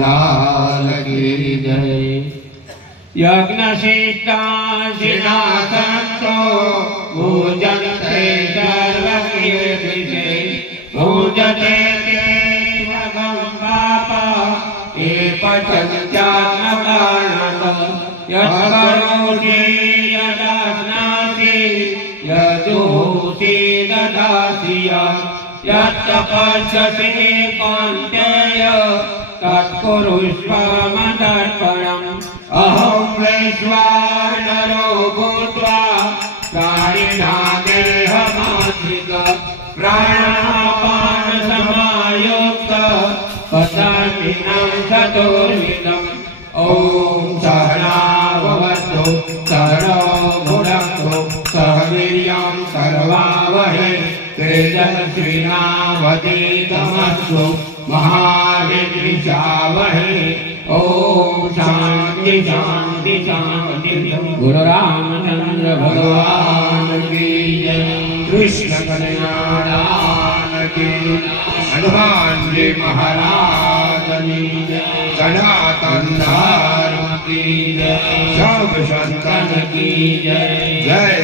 लाल की जय। यज्ञ सीता सिनासनो पूजन्ते सर्वकीर्तिते पूजते ते भगं पापा ये पचन्त्यात्मकारणतः यत्करोषि यदास्नासि यजुहोषि ददासि यत्तपस्यसि कौन्तेय तत्कुरुष्व मदर्पणम्। अहं वैश्वानरो भूत्वा प्राणिनादेहमाश्रितः प्राणापानसमायुक्तः पचाम्यन्नं चतुर्विधम्। ॐ सहना भवतु सहनौ भुनक्तु सह वीर्यं करवावहै तेजस्विनावधीतमस्तु महाविद्विषावहै। ॐ शांति शांति शांति। गुरु रामचंद्र भगवान की जय। कृष्ण कन्हैया की हनुमान जी महाराज की जय। सनातन धर्म की जय। सब संतन की जय। जय